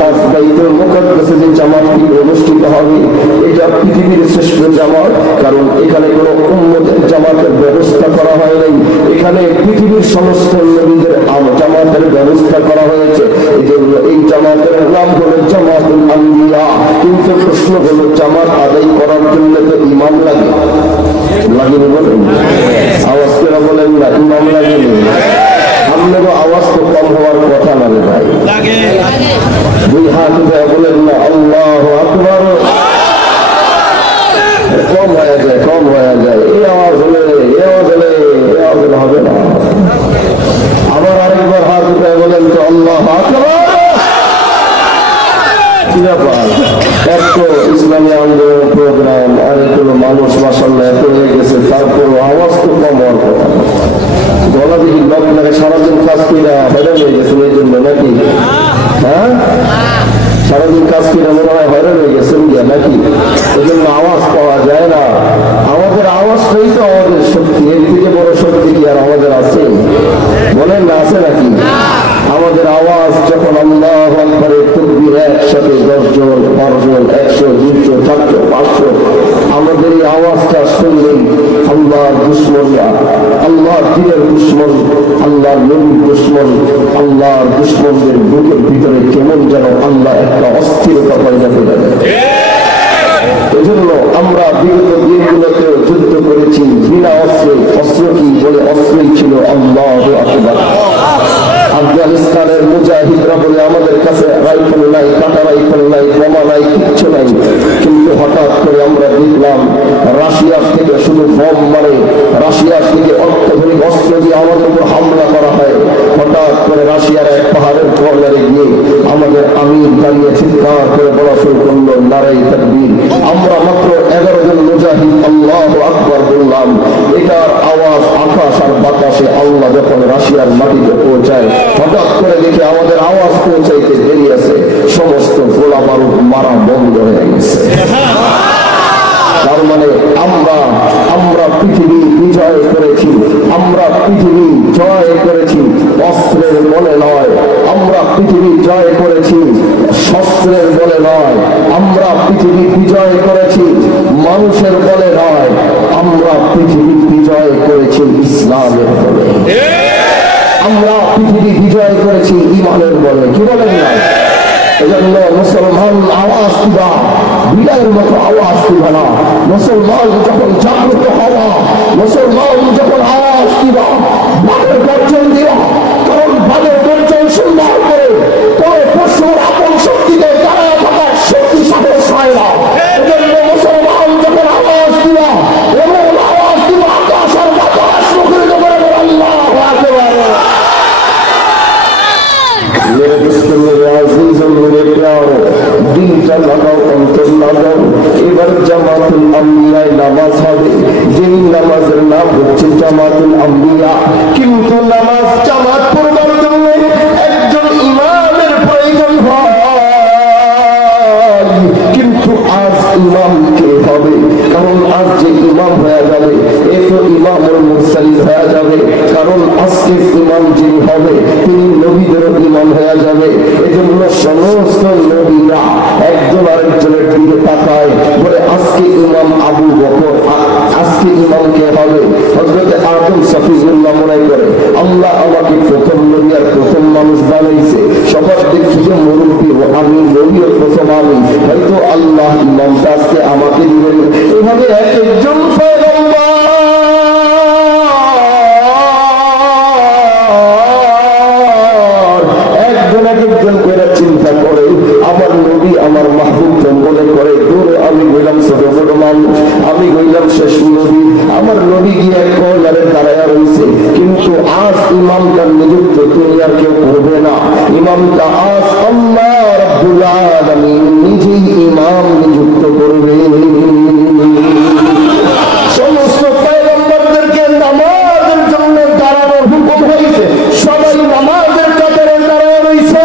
হজ বাইতুল মুকাদ্দাসে যে জামাতটি অনুষ্ঠিত হবে এটা পৃথিবীর শ্রেষ্ঠ জামাত, কারণ এখানে কোনো উম্মতের জামাতের ব্যবস্থা করা হয় নাই, এখানে পৃথিবীর সমস্ত নবীদের জামাতের ব্যবস্থা করা হয়েছে। এই জন্য এই জামাতের নাম হলো জামাতুল আম্বিয়া। কিন্তু প্রশ্ন হলো জামাত আদায় করার জন্য তো ইমাম লাগে, লাগেনি বলেন? আওয়াজ করে বলেন না, ইমাম লাগেনি? আপনারও আওয়াজ তো কম হওয়ার কথা না রে ভাই, দুই হাত উঠে বলেন না আল্লাহু আকবার। কম হয়ে যায়, কম হয়ে যায়। এই আওয়াজ হলে হবে না। আবার আরেকবার হাত উঠে বলেন তো আল্লাহু আকবার। কি ব্যাপার? এত ইসলামী আন্দোলন প্রোগ্রাম আর এগুলো মানুষ মাসাল্লাহ এত হয়ে গেছে, তারপর আওয়াজ তো কম হওয়ার কথা। গলা দেখি লোক নাকি সারাদিন কাজ কিনা হয়রান হয়ে গেছে এই জন্য নাকি? হ্যাঁ, সারাদিন কাজ কিনা মনে হয় হয়রান হয়ে গেছে নাকি? এই জন্য আওয়াজ পাওয়া যায় না। আমাদের আওয়াজটাই তো আমাদের শক্তি, এর থেকে বড় শক্তি কি আর আমাদের আছে? বলেন না, আছে নাকি? আমাদের আওয়াজ যখন আল্লাহু আকবারের তাকবীর একসাথে 10 জন 5 জন 100 200 400 500 আমাদের এই আওয়াজটা শুনলেই আল্লাহর দুশমনরা, আল্লাহর দ্বীনের দুশমন, আল্লাহর নবীর দুশমন, আল্লাহর দুশমনদের বুকের ভিতরে কেমন যেন আল্লাহ একটা অস্থিরতা পয়দা করে দেয়। এজন্য আমরা বিগত দিনগুলোতে যুদ্ধ করেছি বিনা অস্ত্রে। অস্ত্র কি বলে? অস্ত্রই ছিল আল্লাহু আকবার। আফগানিস্তানের মুজাহিদরা বলে আমাদের কাছে রাইফেল নাই, কাটা রাইফেল নাই, বোমা নাই, কিচ্ছু নাই। কিন্তু হঠাৎ করে আমরা দেখলাম রাশিয়ার থেকে শুধু বোম মারে, রাশিয়ার থেকে অত্যাধুনিক অস্ত্র দিয়ে আমাদের উপর হামলা করা হয়। হঠাৎ করে রাশিয়ার এক পাহাড়ের কর্নারে গিয়ে আমাদের আমির দাঁড়িয়ে চিৎকার করে বলা শুরু করলো নারায়ে তাকবীর। আমরা মাত্র 11 জন মুজাহিদ আল্লাহু আকবার বললাম। এটার আওয়াজ আকাশ আর বাতাসে আল্লাহ যখন রাশিয়ার মাটিতে পৌঁছায়, হঠাৎ করে দেখে আমাদের আওয়াজ পৌঁছাইতে দেরি আছে, সমস্ত গোলা বারুদ মারা বন্ধ হয়ে গেছে। তার মানে আমরা পৃথিবী বিজয় করেছি, আমরা পৃথিবী জয় করেছি অস্ত্রের বলে নয়, আমরা পৃথিবী জয় করেছি শস্ত্রের বলে নয়, আমরা পৃথিবী বিজয় করেছি মানুষের বলে নয়, আমরা পৃথিবী বিজয় করেছি ইসলামের বলে, আমরা পৃথিবী বিজয় করেছি ইমানের বলে। কি বলেন না? এজন্য মুসলমান আওয়াজ দিবা, বিড়ালের মতো আওয়াজ দিবা না। মুসলমান যখন জাগ্রত হওয়া, মুসলমান যখন আওয়াজ দিবা, বাঘের গর্জন দিবা, কারণ বাঘের গর্জন সুন্দর করে তবে পশুর আপন শক্তিতে দাঁড়ায় থাকার শক্তি সাহস হয় না। এজন্য মুসলমান যখন আওয়াজ দিবা, এমন আওয়াজ দিবা আকাশ আর বাতাস মুখরিত করে বলে আল্লাহু আকবার। मेरे दोस्तों, मेरे आज़ीज़ों, मेरे प्यारों, दिलটা লাগাও, অন্তর লাগাও। এবার জামাতুল আম্বিয়া নামাজ হবে, যেই নামাজের নাম হচ্ছে জামাতুল আম্বিয়া। কিন্তু নামাজ জামাত পড়বার জন্য একজন ইমামের প্রয়োজন হয়। কিন্তু আজ ইমাম কে হবে? কারণ আজ যে ইমাম হয়ে যাবে এ তো ইমামুল মুরসালিন হয়ে যাবে। কারণ আজকে ইমাম যিনি হবে তিনি নবীদেরও ইমাম হয়ে যাবে। এজন্য সমস্ত নবীরা একজন আরেকজনের দিকে তাকায় বলে আজকে ইমাম আবু বকর, আজকে ইমাম কে হবে? হযরত আদম সফিউল্লাহ মনে করে আল্লাহ আমাকে প্রথম নবী আর প্রথম মানুষ বানাইছে, সবার দেখি যে মুরব্বী আমি, নবী প্রথম আমি, হয়তো আল্লাহ ইমামটা আজকে আমাকে দিবেন। এভাবে এক একজন চিন্তা করে আমার নবী আমার মাহবুব মনে করে দূরে আমি হইলাম ছোট ছোট মানুষ, আমি হইলাম শেষ নবী, আমার নবী গিয়ে কর্নারে দাঁড়ায় রয়েছে। কিন্তু আজ ইমামটা নিযুক্ত দুনিয়ার কেউ করবে না, ইমামটা আজ আল্লাহ রাব্বুল আলামিন নিজেই ইমাম নিযুক্ত করবে। সমস্ত পয়গম্বরদেরকে নামাজের জন্য দাঁড়ানোর হুকুম হয়েছে, সবাই নামাজের কাতারে দাঁড়ায় রয়েছে,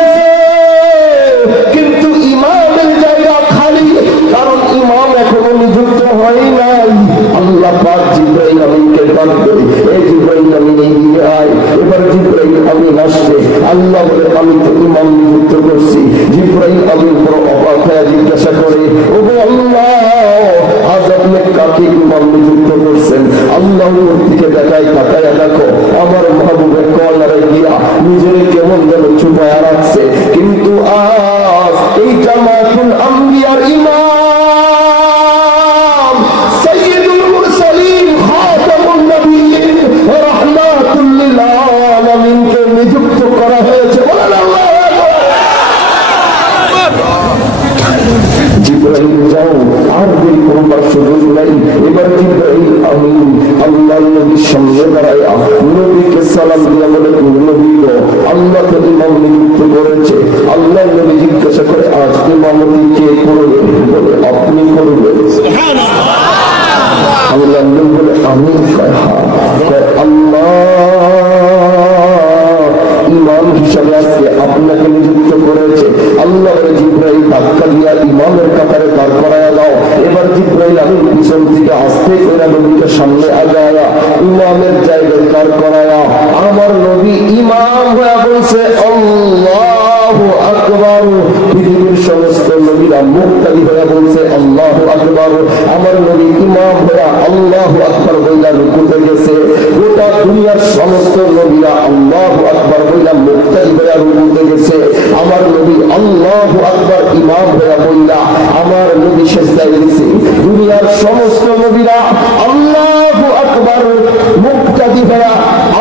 কিন্তু ইমামের জায়গা খালি, কারণ ইমাম এখনো নিযুক্ত হয় নাই। আল্লাহ পাক জিবরাইল আমিনকে ডাক দেয়, এই জিবরাইল আমিন এগিয়ে আয়। এবার জিবরাইল আমিন আসছে, আল্লাহ বলে আমি তো ইমাম নিযুক্ত করছি। জিবরাইল আমিন বড় অবাক হয়ে জিজ্ঞাসা করে, ওগো আল্লাহ, আজ আপনি কাকে ইমাম নিযুক্ত করছেন? আল্লাহ দিকে দেখায়, তাকায় দেখো আমার মাহবুবের কলারে গিয়া নিজের কেমন যেন চুপায়া রাখছে। কিন্তু আজ এই জামাতুল আম্বিয়ার ইমাম সাইয়্যিদুল মুরসালিন খাতামুন নবিয়্যিন রাহমাতুল লিল আলামিনকে নিযুক্ত করা হয়েছে। বলেন আল্লাহু আকবার। জিবরাইল যাও, আর দেরি করবার সুযোগ নাই। এবার জিবরাইল আমিন আল্লাহর নবীর সামনে দাঁড়ায় নবীকে সালাম দিয়ে বলে, নবী গো, আল্লাহ তো ইমাম নিযুক্ত করেছে। আল্লাহর নবী জিজ্ঞাসা করে, আজ ইমামতি কে করবে? বলে, আপনি করবেন। আল্লাহর নবী বলে, আমি? আল্লাহ ইমাম হিসাবে আজকে আপনাকে নিযুক্ত করেছে। আল্লাহ জিবরাইল ধাক্কা দিয়া ইমামের কাতারে দাঁড় করায়া দাও। এবার জিবরাইল আমি পিছন থেকে আস্তে করে নবীকে সামনে আগায়া ইমামের জায়গায় দাঁড় করায়া আমার নবী ইমাম হয়ে বলছে আল্লাহু আকবার। পৃথিবীর সমস্ত নবীরা মুক্তাদি হয়ে বলছে আল্লাহু আকবার। আমার নবী ইমাম হয়ে আল্লাহু আকবার বইলা রুকুতে গেছে। গোটা দুনিয়ার সমস্ত নবীরা আল্লাহু আকবার বইলা মুক্তাদি হয়ে রুকুতে গেছে। আমার নবী আল্লাহু আকবার ইমাম হয়ে বইলা আমার নবী সিজদায় গেছে। দুনিয়ার সমস্ত নবীরা আল্লাহু আকবার মুক্তাদি হয়ে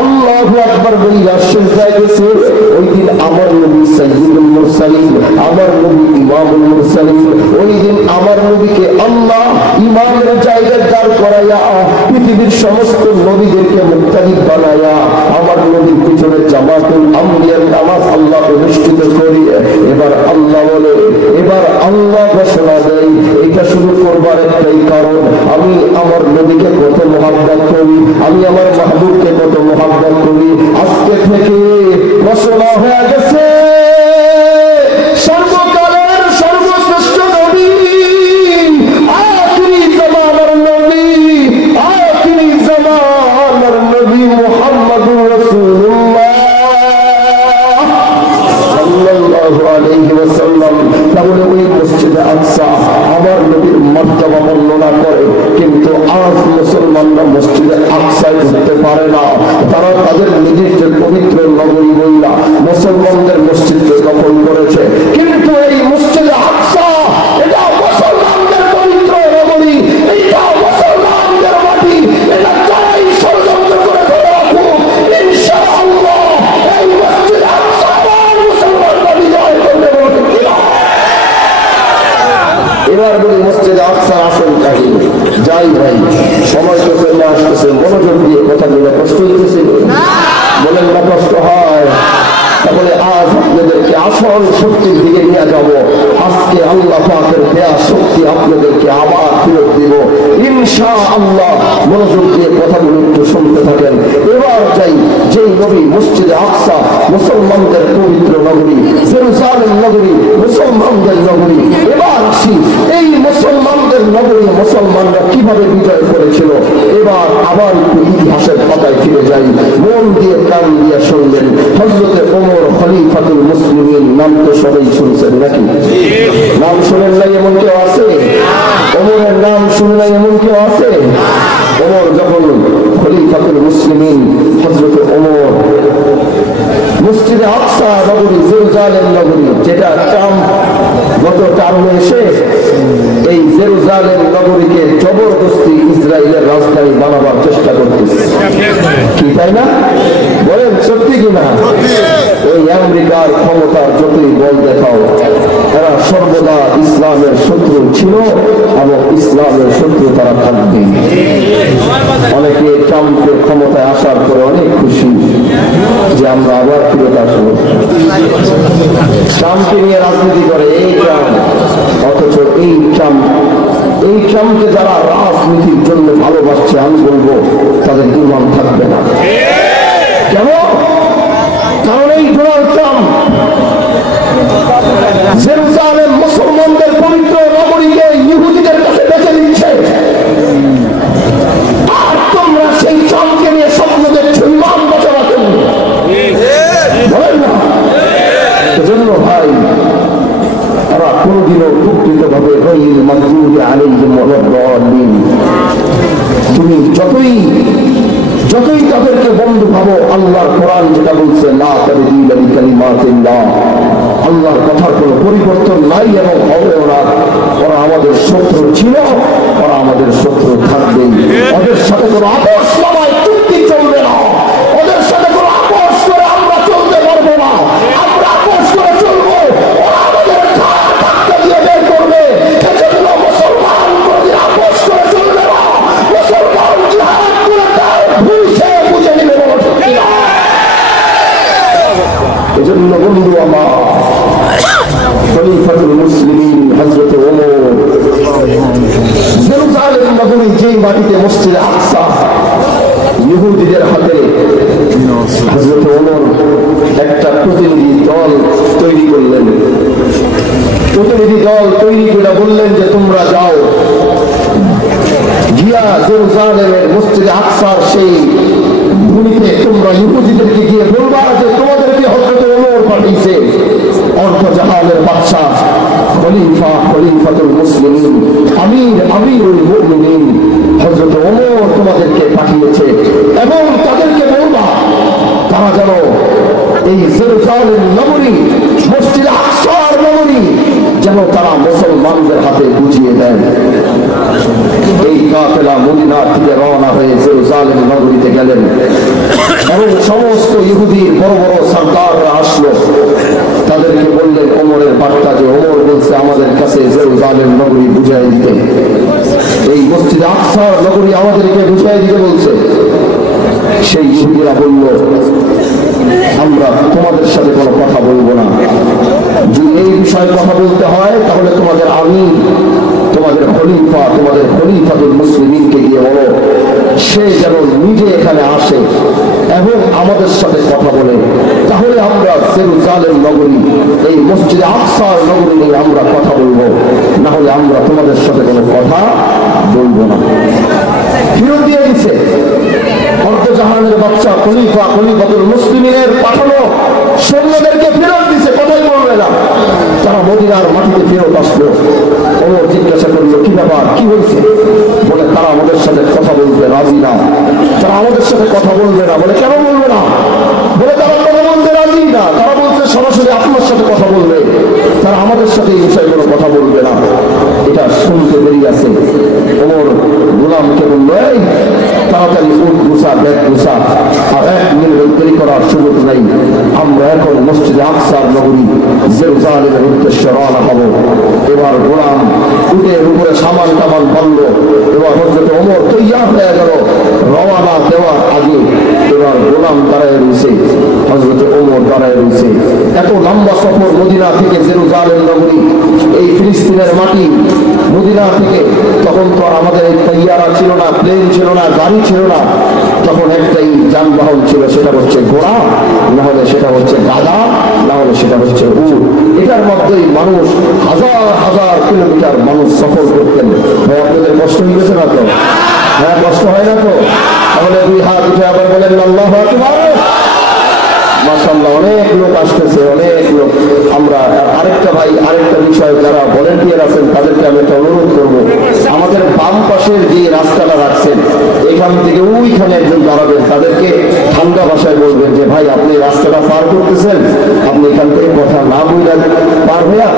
আল্লাহু আকবার বইলা সিজদায় গেছে। ওই দিন আমার নবী সাইয়্যিদুল মুরসালিন, আমার নবী ইমামুল মুরসালিন, ওই দিন আমার নবীকে আল্লাহ ইমামের জায়গায় দাঁড় করাইয়া পৃথিবীর সমস্ত নবীদেরকে মুক্তাদি বানায়া আমার নবীর পিছনে জামাতুল আম্বিয়ার নামাজ আল্লাহ অনুষ্ঠিত করিয়ে এবার আল্লাহ বলে, এবার আল্লাহ ঘোষণা দেয়, এটা শুরু করবার একটাই কারণ, আমি আমার নবীকে কত মহব্বত করি, আমি আমার মাহবুবকে কত মহব্বত করি। আজকে থেকে ঘোষণা হয়ে গেছে সর্বকালের সর্বশ্রেষ্ঠ নবী, আখিরি জামানার নবী, আখিরি জামানার নবী মুহাম্মদুর রাসূলুল্লাহ সাল্লাল্লাহু আলাইহি ওয়াসাল্লাম। তাহলে ওই মসজিদে আকসা আমার নবীর মর্যাদা বর্ণনা করে, কিন্তু আজ মুসলমানরা মসজিদে আকসায় ঢুকতে পারে না। তারা তাদের নিজের পবিত্র নগরী বইলা মুসলমানদের মসজিদকে দখল করেছে। কিন্তু এই মসজিদে আকসা এটা মুসলমানদের পবিত্র নগরী, এটা মুসলমানদের মাটি, এটা যারাই ষড়যন্ত্র করে ধরে রাখুক ইনশাআল্লাহ এই মসজিদে আকসা আবার মুসলমানরা বিজয় করবে। এবার বলি মসজিদে আকসার আসল কাহিনী। যাই ভাই, সময় তো চলে আসতেছে, মনোযোগ দিয়ে কথা বলে কষ্ট দিতেছে, বলেন না কষ্ট হয়? তাহলে আজ আপনাদেরকে আসল শক্তির দিকে নিয়ে যাব। আজকে আল্লাহ পাকের দেয়া শক্তি আপনাদেরকে আবার ফেরত দিব ইনশাআল্লাহ। মনোযোগ দিয়ে কথাগুলো একটু শুনতে থাকেন। এবার যাই, যেই নবী মসজিদে আকসা মুসলমানদের পবিত্র নগরী, জেরুজালেম নগরী মুসলমানদের নগরী। এবার আসি এই মুসলমানদের নগরী মুসলমানরা কিভাবে বিজয় করেছিল। এবার আবার একটু ইতিহাসের পাতায় ফিরে যাই, মন দিয়ে কান দিয়ে শুনলেন। হযরতে ওমর খলিফাতুল মুসলিমিন নাম তো সবাই শুনছেন নাকি? নাম শুনেন নাই এমন কেউ আছে? ওমরের নাম শুনে নাই এমন কেউ আছে? ওমর যখন খলিফাতুল মুসলিমিন হযরতে ওমর মসজিদে আকসা নগরী, জেরুজালেম নগরী, যেটা ট্রাম্প গত টার্মে এসে এই জেরুজালেম নগরীকে জবরদস্তি ইসরায়েলের রাজধানী বানাবার চেষ্টা করতেছে, কি তাই না? বলেন সত্যি কিনা? ওই আমেরিকার ক্ষমতার যতই বল দেখাও, এরা সর্বদা ইসলামের শত্রু ছিল এবং ইসলামের শত্রু তারা থাকবে। অনেকে ট্রাম্পের ক্ষমতায় আসার পরে অনেক খুশি যে আমরা আবার ফিরত আসবো। ট্রাম্পকে নিয়ে রাজনীতি করে এই ট্রাম্প, অথচ এই ট্রাম্পকে যারা রাজনীতির জন্য ভালোবাসছে আমি বলবো তাদের ইমান থাকবে না। কেন? কারণ এই ডোনাল্ড ট্রাম্প জেরুজালেম মুসলমানদের পবিত্র নগরীকে ইহুদিদের কাছে বেঁচে দিচ্ছে, আর তোমরা সেই ট্রাম্পকে নিয়ে স্বপ্ন দেখছো ইমান বাঁচাবার জন্য। বলেন না কোনদিনও উপকৃত ভাবে গায়রিল মাগদুবি আলাইহিম ওয়ালাদ-দাল্লিন। তুমি যতই তাদেরকে বন্ধু ভাবো, আল্লাহর কোরআন যেটা বলছে লা তাবদীলা লিকালিমাতিল্লাহ, আল্লাহর কথার কোনো পরিবর্তন নাই এবং হবে না। ওরা আমাদের শত্রু ছিল, ওরা আমাদের শত্রু থাকবেই। ওদের সাথে কোনো আপোষ নামায় চুক্তি চলবে না, ওদের সাথে কোনো আপোষ করে আমরা চলতে পারবো না। আমরা আপোষ করে চলবো, ওরা আমাদের ধাক্কা দিয়ে বের করবে। এজন্য মুসলমান কোনদিন আপোষ করে চলবে না। মুসলমান জিহাদ করে তার ভুল সে বুঝে নেবে, বলো ঠিক কিনা? এজন্য বন্ধু আমার, খলিফাতুল মুসলিমিন হযরত ওমর জেরুজালেম নগরী যেই মাটিতে মসজিদে আকসা ইহুদিদের হাতে, হযরত ওমর একটা প্রতিনিধি দল তৈরি করলেন। প্রতিনিধি দল তৈরি করে বললেন যে তোমরা যাও গিয়া জেরুজালেমের মসজিদে আকসার সেই ভূমিতে তোমরা ইহুদিদেরকে গিয়ে বলবা যে তোমাদেরকে হযরত ওমর পাঠিয়েছে, অর্ধজাহানের বাদশা, খলিফাতুল মুসলিমিন, আমিরুল মুমিনিন হযরত ওমর তোমাদেরকে পাঠিয়েছে। এবং তাদেরকে বলবা তারা যেন এই জেরুজালেম নগরী, মসজিদ আকসার নগরী যেন তারা মুসলমানদের হাতে বুঝিয়ে দেন। এই কাফেলা মদিনা থেকে রওনা হয়ে জেরুজালেম নগরীতে গেলেন এবং সমস্ত ইহুদির বড় বড় সরদাররা আসলো। তাদেরকে বললেন ওমরের বার্তা, যে ওমর বলছে আমাদের কাছে জেরুজালেম নগরী বুঝাই দিতে, এই মসজিদ আকসার নগরী আমাদেরকে বুঝাই দিতে বলছে। সেই ইহুদিরা বলল আমরা তোমাদের সাথে কোনো কথা বলবো না, যদি এই বিষয়ে কথা বলতে হয় তাহলে তোমাদের আমির, তোমাদের খলিফাতুল মুসলিমিনকে গিয়ে বলো সে যেন নিজে এখানে আসে এবং আমাদের সাথে কথা বলে, তাহলে আমরা জেরুজালেম নগরী, এই মসজিদে আকসার নগরী নিয়ে আমরা কথা বলবো, না হলে আমরা তোমাদের সাথে কোনো কথা বলবো না। ফিরত দিয়ে দিচ্ছে অর্ধজাহানের বাদশা খলিফাতুল মুসলিমিনের পাঠানো সৈন্যদেরকে ফেরত দিছে, কথাই বলবে না। তারা মদিনার মাটিতে ফেরত আসলো। ওমর জিজ্ঞাসা করলো কি ব্যাপার, কি হয়েছে? বলে তারা আমাদের সাথে কথা বলবে রাজি না, তারা আমাদের সাথে কথা বলবে না। বলে কেন বলবে না? বলে তারা কথা বলতে রাজি না, তারা বলছে সরাসরি আপনার সাথে কথা বলবে, তারা আমাদের সাথে এই বিষয়গুলো কথা বলবে না। এটা শুনতে বেরিয়ে আছে। ওমর গোলামকে বলল এই তাড়াতাড়ি উঠ গুছা, ব্যাগ গুছা, আর 1 মিনিট দেরি করার সুযোগ নাই, আমরা এখন মসজিদে আকসার নগরী জেরুজালেমের উদ্দেশ্যে রওনা হব। এবার গোলাম উঠে উপরে সামান টামান বাঁধল। এবার হযরত ওমর তৈয়ার হয়ে গেল রওনা দেওয়ার আগে। এবার গোলাম দাঁড়ায় রয়েছে, হযরত ওমর দাঁড়ায় রয়েছে। এত লম্বা সফর মদিনা থেকে জেরুজালেম নগরী, এই ফিলিস্তিনের মাটি, মদিনা থেকে। তখন তো আর আমাদের এই তৈয়ারা ছিল না, প্লেন ছিল না, গাড়ি ছিল না। তখন একটাই যানবাহন ছিল, সেটা হচ্ছে ঘোড়া, না হলে সেটা হচ্ছে গাধা, না হলে সেটা হচ্ছে উট। এটার মধ্যেই মানুষ হাজার হাজার কিলোমিটার মানুষ সফর করতেন। ভাই আপনাদের কষ্ট হয়ে গেছে না তো? হ্যাঁ, কষ্ট হয় না তো? তাহলে 2 হাত উঠে আবার বলেন আল্লাহু আকবার। মাশাআল্লাহ, অনেক লোক আসতেছে, অনেক লোক। আমরা আরেকটা বিষয়, যারা ভলেন্টিয়ার আছেন তাদেরকে আমি একটা অনুরোধ করবো, আমাদের বাম পাশের যে রাস্তাটা রাখছেন এখান থেকে ওইখানে একজন দাঁড়াবেন, তাদেরকে ঠান্ডা ভাষায় বলবেন যে ভাই আপনি রাস্তাটা পার করতেছেন, আপনি এখান থেকে কথা না বললেন পার হইয়া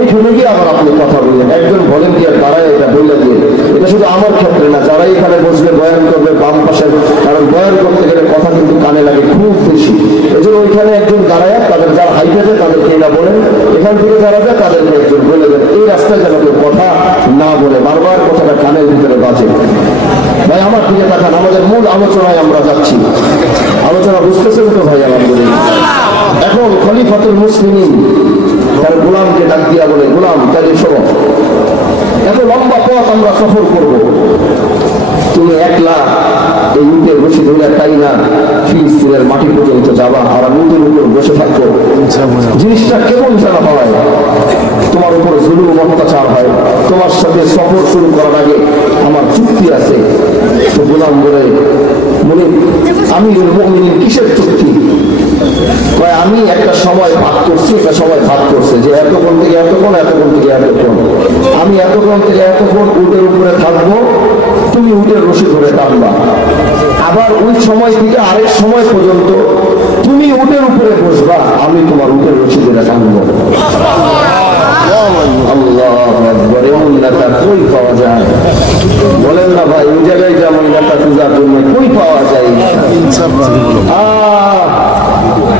এইখানে গিয়ে আবার আপনি কথা বললেন। একজন ভলেন্টিয়ার দাঁড়ায় এটা বললে দিয়ে, এটা শুধু আমার ক্ষেত্রে না, যারা এখানে বসবে বয়ান করবে বাম পাশে, কারণ বয়ান করতে গেলে কথা কিন্তু কানে লাগে খুব বেশি। এজন্য ওইখানে একজন দাঁড়ায়, তাদের যারা হাইটেছে তাদেরকে এটা বলেন, এখান থেকে যারা যায় তাদেরকে একজন বলে দেন এই রাস্তায় যেন কেউ কথা না বলে, বারবার কথাটা কানের ভিতরে বাজে। ভাই আমার দিকে তাকান, আমাদের মূল আলোচনায় আমরা যাচ্ছি। আলোচনা বুঝতেছেন তো ভাই? আলহামদুলিল্লাহ। এখন খলিফাতুল মুসলিমিন তার গোলামকে ডাক দিয়া বলে, গোলাম তাহলে শোনো, এত লম্বা পথ আমরা সফর করব, তুমি একলা এই উঠে বসে ধরে তাই না ফিলিস্তিনের মাটি পর্যন্ত যাবা, আর আমি উঠের উপর বসে থাকবো, জিনিসটা কেমন যেন হয়, তোমার উপর জুলুম অত্যাচার হয়, তোমার সাথে সফর শুরু করার আগে আমার চুক্তি আছে। তো গোলাম বলে আমিরুল মুমিনিন কিসের চুক্তি? আমি একটা সময় ভাগ করছি, একটা সময় ভাগ করছে যে এতক্ষণ থেকে এতক্ষণ, এতক্ষণ থেকে এতক্ষণ, আমি এতক্ষণ থেকে এতক্ষণ উটের উপরে থাকবো, তুমি উটের রশি ধরে টানবা। আবার ওই সময় থেকে আরেক সময় পর্যন্ত তুমি উটের উপরে বসবা, আমি তোমার উটের রশি ধরে টানবো। কই পাওয়া যায়? বলেন না ভাই, ওই জায়গায় যেমন নেতা পূজার জন্য কই পাওয়া যায়?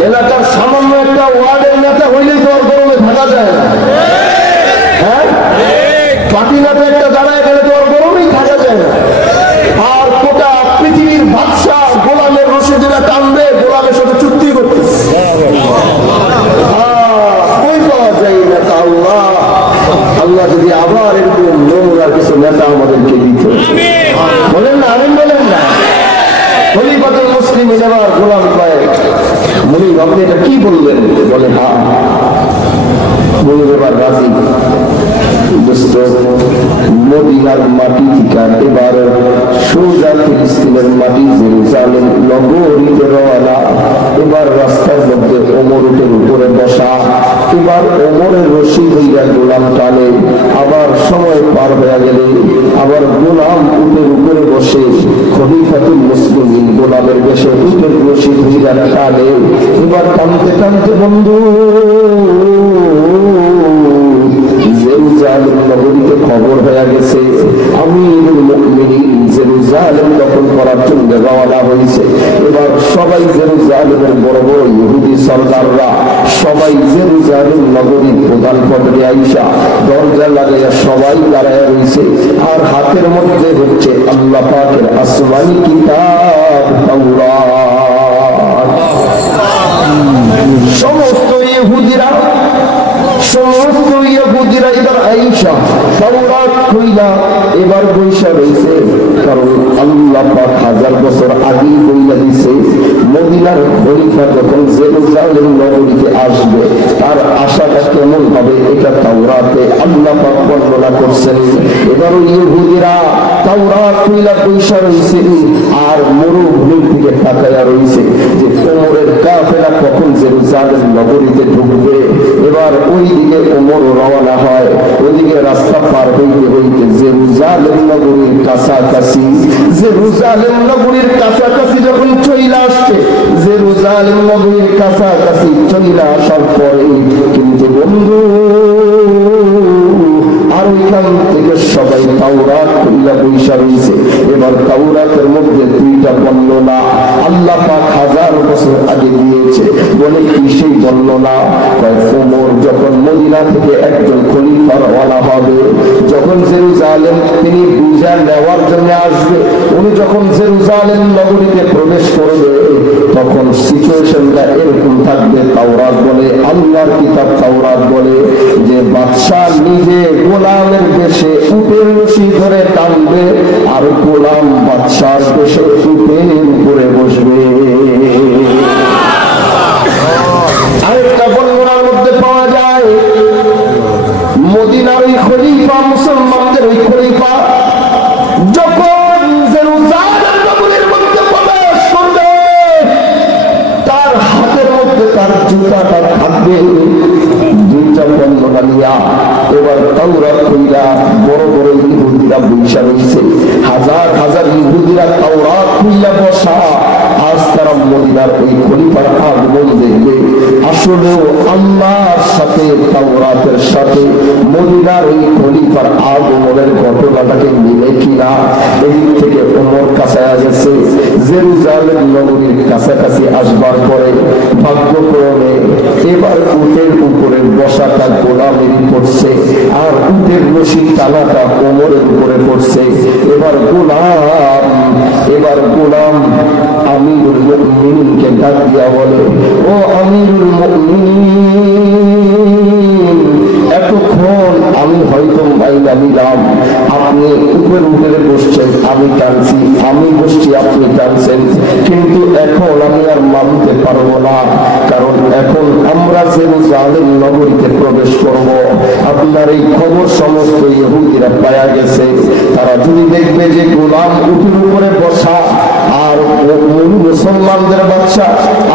এলাকার সামান্য একটা ওয়ার্ডের নেতা হইলেই তো আর গরমে থাকা যায় না। হ্যাঁ, পার্টি নেতা একটা দাঁড়ায় গেলে তো আর গরমেই থাকা যায় না। আর গোটা পৃথিবীর বাদশা গোলামের রশি যেটা টানবে, গোলামের সাথে চুক্তি করতে কই পাওয়া যায় নেতা? আল্লাহ যদি আবার এরকম নোংরা কিছু নেতা আমাদেরকে দিত, বলেন না, আমিন বলেন না। খলিফাতুল মুসলিমিন আবার গোলাম কয়, মুনিব আপনি এটা কি বললেন? বলে হ্যাঁ। মুনিব এবার রাজি। মদিনার মাটি থেকে এবার সোজা ফিলিস্তিনের মাটি জেরুজালেম নগরীতে রওনা। এবার রাস্তার মধ্যে ওমর উটের উপরে বসা। এবার ওমরের রশি হইয়া গোলাম টানে। আবার সময় পার হয়ে গেলে আবার গোলাম উটের উপরে বসে খলিফাতুল মুসলিমিন গোলামের বেশে উটের রশি হইয়া টানে। এবার টানতে টানতে বন্ধু জেরুজালেম নগরীতে খবর হয়ে গেছে আমিরুল মুমিনিন জেরুজালেম দখল করার জন্য রওনা হয়েছে। এবার সবাই জেরুজালেমের বড় বড় ইহুদি সরদাররা সবাই জেরুজালেম নগরীর প্রধান ফটকে আইসা দরজা লাগাইয়া সবাই দাঁড়ায় রয়েছে। আর হাতের মধ্যে হচ্ছে আল্লাহ পাকের আসমানী কিতাব তাওরাত। সমস্ত ইহুদিরা এবার আইসা তাওরাত কইলা এবার বৈশা রয়েছে। কারণ আল্লাহ পাক 1000 বছর আগেই বইলা দিছে মদিনার খলিফা যখন জেরুজালেম নগরীতে আসবে তার আশাটা কেমন হবে এটা তাওরাতে আল্লাহ পাক বর্ণনা করছেন। এবার ওই ইহুদিরা তাওরাত কইলা বৈশা রয়েছে আর মরুভূমি থেকে তাকায়া রয়েছে যে ওমরের কাফেলা কখন জেরুজালেম নগরীতে ঢুকবে। এবার ওই দিকে ওমর রওনা হয়। ওইদিকে রাস্তা পার হইতে হইতে জেরুজালেম নগরীর কাছাকাছি, জেরুজালেম নগরীর কাছাকাছি যখন চলে আসছে, জেরুজালেম নগরীর কাছাকাছি চলে আসার পরে কিন্তু বন্ধু আর ওইখান থেকে সবাই তাওরাত কইলা বইসা রয়েছে। এবার তাওরাতের মধ্যে 2টা বর্ণনা আল্লাহ পাক 1000 বছর আগে দিয়েছে। বলে কি সেই বর্ণনা? ওমর যখন মদিনা থেকে একজন খলিফা রওনা হবে, যখন জেরুজালেম তিনি বুঝা নেওয়ার জন্য আসবে, উনি যখন জেরুজালেম নগরীতে প্রবেশ করবে তখন সিচুয়েশনটা এরকম থাকবে। তাওরাত বলে, আল্লাহর কিতাব তাওরাত বলে যে বাদশাহ নিজে গোলামের বেশে উটের রশি ধরে টানবে আর গোলাম বাদশার বেশে উটের উপরে বসবে। আরেকটা বর্ণনার মধ্যে পাওয়া যায় মদিনার ওই খলিফা, মুসলমানদের ওই খলিফা যখন জেরুজালেম নগরীর মধ্যে প্রবেশ করবে তার হাতের মধ্যে তার জুতাটা থাকবে। 2টা বর্ণনা নিয়া এবার তাওরাত কইরা বড় বড় ইহুদিরা বৈশা রয়েছে। 1000 ইহুদিরা তাওরাত কইরা বসা। আজ তারা মদিনার ওই খলিফার আগমন দেখবে। আসলে আল্লাহর সাথে তাওরাতের সাথে মদিনার ওই খলিফার আগমনের ঘটনাটাকে মিলে কিনা এই থেকে ওমর কাছে গেছে। জেরুজালেম নগরীর কাছাকাছি আসবার পরে ভাগ্যক্রমে এবার উটের উপরে বসাটা গোলামেরই পড়ছে আর উটের রশি টানাটা ওমরের উপরে পড়ছে। এবার গোলাম আমিরুল মুমিনিনকে ডাক দিয়া বলে, ও আমিরুল মুমিনিন, এতক্ষণ আমি হয়তো বাইনা নিলাম, আপনি উপরে বসছেন, আমি টানছি, আমি বসছি, আপনি টানছেন, কিন্তু এখন আমি আর মানতে পারবো না। কারণ এখন আমরা জেরুজালেম নগরীতে প্রবেশ করব। আপনার এই খবর সমস্ত ইহুদিরা পায়া গেছে। তারা যদি দেখবে যে গোলাম উটের উপরে বসা আর আর মুসলমানদের বাচ্চা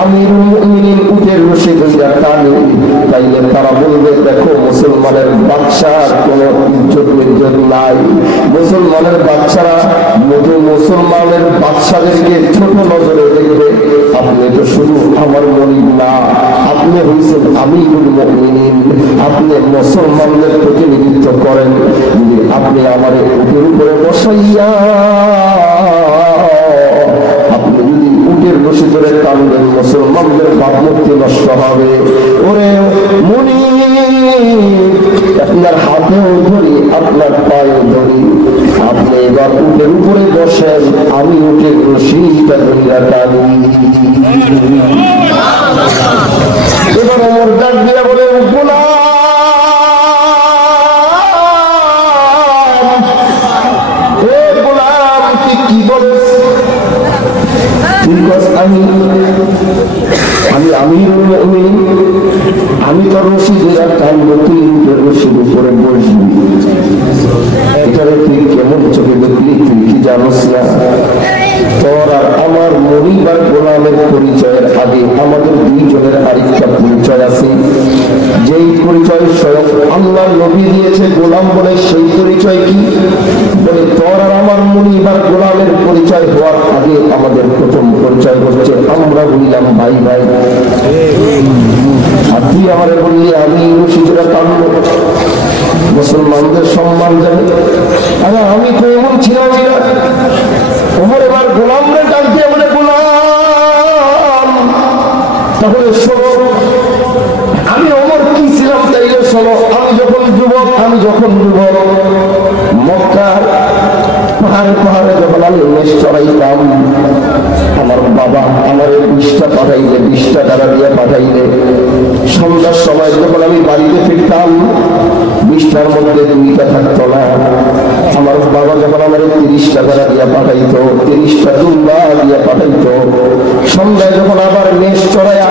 আমিরুল মুমিনিন উটের রশি ধরে টানে, তাইলে তারা বলবে দেখো মুসলমানের বাচ্চার কোনো ইজ্জত নাই। মুসলমানের বাচ্চারা মুসলমানের বাচ্চাদেরকে ছোট নজরে দেখবে। আপনি তো শুধু আমার মনিব না, আপনি হয়েছেন আমিরুল মুমিনিন, আপনি মুসলমানদের প্রতিনিধিত্ব করেন। যদি আপনি আমার উটের উপরে বসাইয়া আপনি যদি উটের রশি ধরে টানবেন, মুসলমানদের ভাবমূর্তি নষ্ট হবে। ওরে মুনিব, আপনার হাতেও ধরি, আপনার পায়েও ধরি, আপনি এবার উটের উপরে বসেন, আমি উটের রশিটা ধরিয়া টানি। এবার ওমর ডাক দিয়া বলে, গোলাম কি বলছ? আমি আমিরুল মুমিনিন, আমি তো রশি ধরে টানবো, তুই উটের রশির উপরে বসবি। এটারে তুই কেমন চোখে দেখলি? তুই কি জানোস না তোর আর আমার মনিব আর গোলামের পরিচয়ের আগে আমাদের দুইজনের আরেকটা পরিচয় আছে, যেই পরিচয় স্বয়ং আল্লাহ নবী দিয়েছে গোলাম বলে। সেই পরিচয় কি বলে? তোর আর আমার মনিব আর গোলামের পরিচয় হওয়ার আগে আমাদের প্রথম পরিচয় হচ্ছে আমরা হইলাম ভাই ভাই। আর তুই আমারে বললি আমি রশিদরা টানবো, মুসলমানদের সম্মান জানি। আরে আমি তো এমন ছিলাম না। ওমর এবার গোলামরে ডাক দিয়ে বলে, গোলাম তাহলে শোনো, আমি ওমর কি ছিলাম তাইলে শোনো। আমি যখন যুবক মক্কার পাহাড়ে পাহাড়ে যখন আমি মেষ চড়াইতাম, আমার বাবা আমার 20টা পাঠাইলে, 20টা টাকা দিয়ে পাঠাইলে, সন্ধ্যার সময় যখন আমি বাড়িতে ফিরতাম 20টার মধ্যে 2টা থাকতো না। আমার বাবা যখন আমার 30 টাকা দিয়ে পাঠাইতো, 30টা দুম্বা দিয়ে পাঠাইতো। সন্ধ্যায় যখন আবার মেষ চড়াইয়া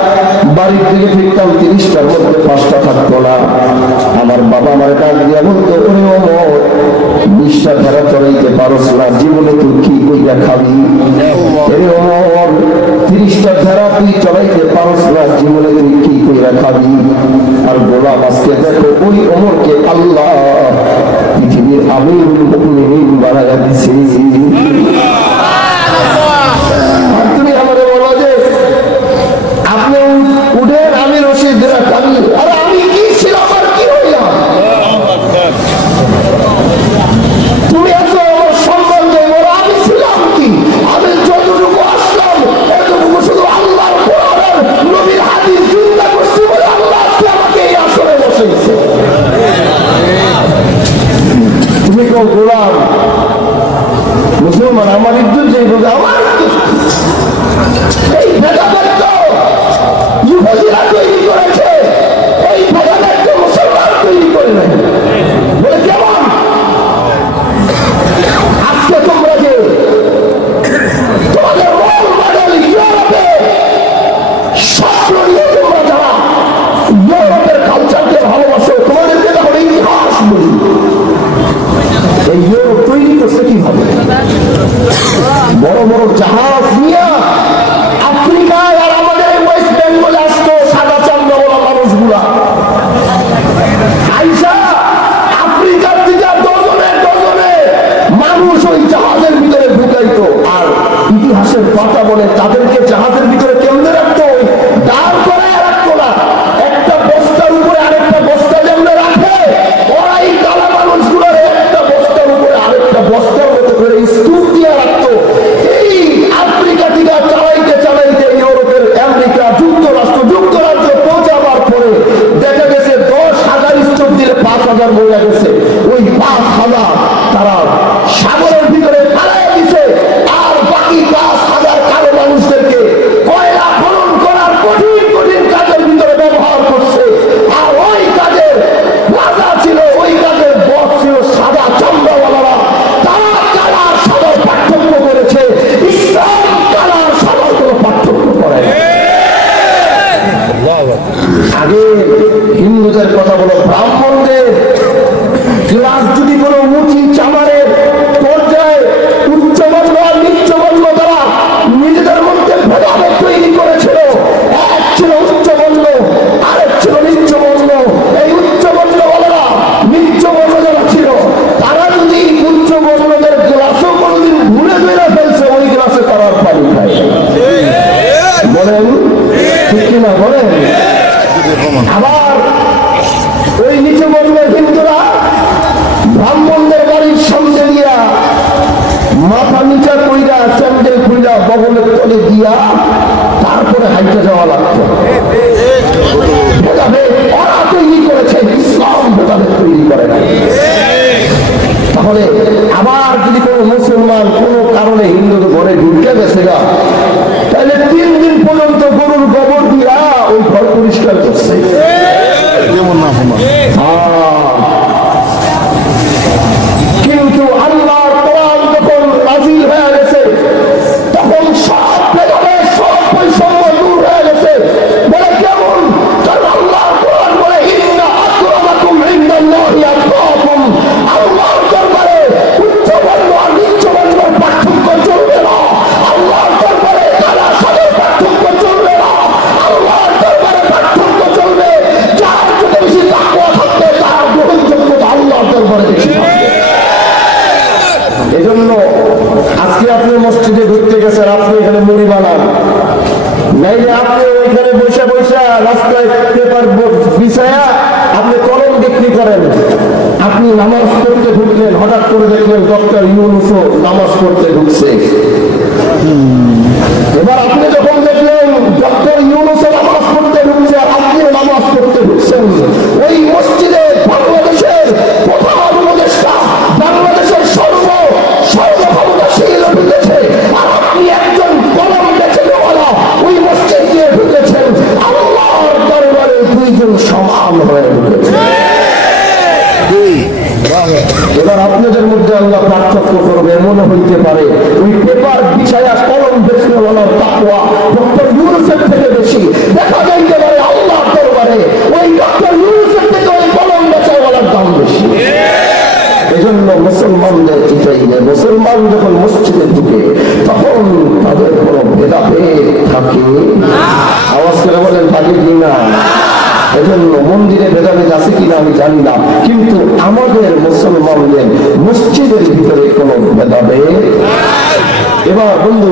বাড়ির দিকে ফিরতাম 30টার মধ্যে 5টা থাকতো না। আমার বাবা আমার ডাক দিয়া বলতো, ওরে ওমর 20টা ভেড়া চড়াইতে পারস না, জীবনে তুই কি কইয়া খাবি? এরে ওমর 30টা ভেড়া তুই চড়াইতে পারস না, জীবনে তুই কি কইয়া খাবি? আর গোলাম আজকে দেখো ওই ওমরকে আল্লাহ পৃথিবীর আমিরুল মুমিনিন বানাইয়া দিছে। আর তুমি আমাদের বলো যে আপনি উঠেন, আমি রশি ধরে টানি। আর আমি কি ছিলাম আর কি হইলাম? তুমি এত আমার সম্মান দেয়, আমি ছিলাম কি? আমি যতটুকু আসলাম এতটুকু শুধু আল্লাহর কোরআনের নবীর হাদিস চিন্তা করছি বলে আল্লাহ আমাকে এই আসরে বসেছে। তুমি কেউ গোলাম মুসলমান, আমার ইজ্জত যে আমার এই ভেদাভেদ তো ইহুদিরা তৈরি করেছে, এই ভেদাভেদ তো মুসলমান তৈরি করে নাই। বলে কেমন? আজকে তোমরা যে তোমাদের রোল মডেল ইউরোপে স্বপ্ন নিয়ে তোমরা যারা ইউরোপের কালচারকে ভালোবাসো, তোমাদেরকে তখন ইতিহাস বলি। এই ইউরোপ তৈরি করছে কিভাবে? বড় বড় জাহাজ নিয়ে আফ্রিকায় আর আমাদের ওয়েস্ট বেঙ্গলে আসতো সাদা চামড়া বলা মানুষগুলা। আইসা আফ্রিকার দিকে ডজনে ডজনে মানুষ ওই জাহাজের ভিতরে ঢুকাইতো। আর ইতিহাসের পাতা বলে তাদেরকে জাহাজের ভিতরে কেমনে রাখতো? দাঁড় করে রাখতো না, একটা বস্তার উপরে আরেকটা বস্তা যেমন রাখে, ওরা এই কালা মানুষগুলোর একটা বস্তার উপরে আরেকটা বস্তার মতো করে স্তূপ দিয়ে রাখতো। এই আফ্রিকা থেকে চালাইতে চালাইতে ইউরোপের আমেরিকা যুক্তরাজ্য পৌঁছাবার পরে দেখা গেছে 10,000 স্তূপ দিলে 5,000 বইয়া গেছে। ওই 5,000 তারা সাগরের ভিতরে ফালাই দিছে। আর বাকি 5,000 কালো মানুষদেরকে কয়লা খনন করার কঠিন কঠিন কাজের ভিতরে ব্যবহার করছে। আর ওই কাজের রাজা ছিল, ওই কাজের বস ছিল সাদা চামড়াওয়ালারা। তারা কালার সাদার পার্থক্য করেছে, ইসলাম কালার সাদার কোনো পার্থক্য করে। আগে হিন্দুদের কথা বলো, ব্রাহ্মণদের গা, তাহলে 3 দিন পর্যন্ত গরুর গোবর দিয়া ওই ঘর পরিষ্কার করছে। কিন্তু আল্লাহর কোরআন যখন নাযিল হয়ে গেছে তখন সব ভেদাভেদ, সব বৈষম্য দূর হয়ে গেছে। বলে কেমন? কারণ আল্লাহর কোরআন বলে ইন্না আকরামাকুম ইনদাল্লাহি আতকাকুম, আল্লাহর দরবারে উচ্চবর্ণ আর নিচ্চবর্ণের পার্থক্য চলবে না। আল্লাহর দরবারে কালা সাদার পার্থক্য চলবে না। আল্লাহর দরবারে পার্থক্য চলবে যার যত বেশি তাকওয়া থাকবে তার গ্রহণযোগ্যতা আল্লাহর দরবারে বেশি থাকবে। এজন্য আজকে আপনি মসজিদে ঢুকতে গেছেন, আপনি এখানে মুড়ি বানান, নাইলে আপনি ওইখানে বসে বসে রাস্তায় পেপার বিছায়া আপনি কলম বিক্রি করেন। আপনি নামাজ পড়তে ঢুকলেন, হঠাৎ করে দেখলেন ডক্টর ইউনূসও নামাজ পড়তে ঢুকছে। এবার আপনি যখন দেখলেন ডক্টর ইউনূসও নামাজ পড়তে ঢুকছে আর আপনিও নামাজ পড়তে ঢুকছেন, ওই মসজিদে বাংলাদেশের প্রধান উপদেষ্টা, বাংলাদেশের সর্বক্ষমতাশীল ঢুকেছে, আর আপনি একজন কলম বেচে দেওয়ালা ওই মসজিদ দিয়ে ঢুকেছেন। আল্লাহর দরবারে 2 জন সমান হয়ে ঢুকেছে। এবার আপনাদের মধ্যে আল্লাহ পার্থক্য করবে। এমনও হইতে পারে ওই পেপার বিছায়া কলম বেচনেওয়ালার তাকওয়া ডক্টর ইউনূসের থেকে বেশি। দেখা যাইতে পারে আল্লাহর দরবারে ওই ডক্টর ইউনূসের থেকে ওই কলম বেচাওয়ালার দাম বেশি। এজন্য মুসলমানদের এটাই নেই, মুসলমান যখন মসজিদে ঢুকে তখন তাদের কোনো ভেদাভেদ থাকে। আওয়াজ করে বলেন থাকে কিনা? এজন্য মন্দিরে ভেদাভেদ আছে কিনা আমি জানি না, কিন্তু আমাদের মুসলমানদের মসজিদের ভিতরে কোনো ভেদাভেদ। এবার বন্ধু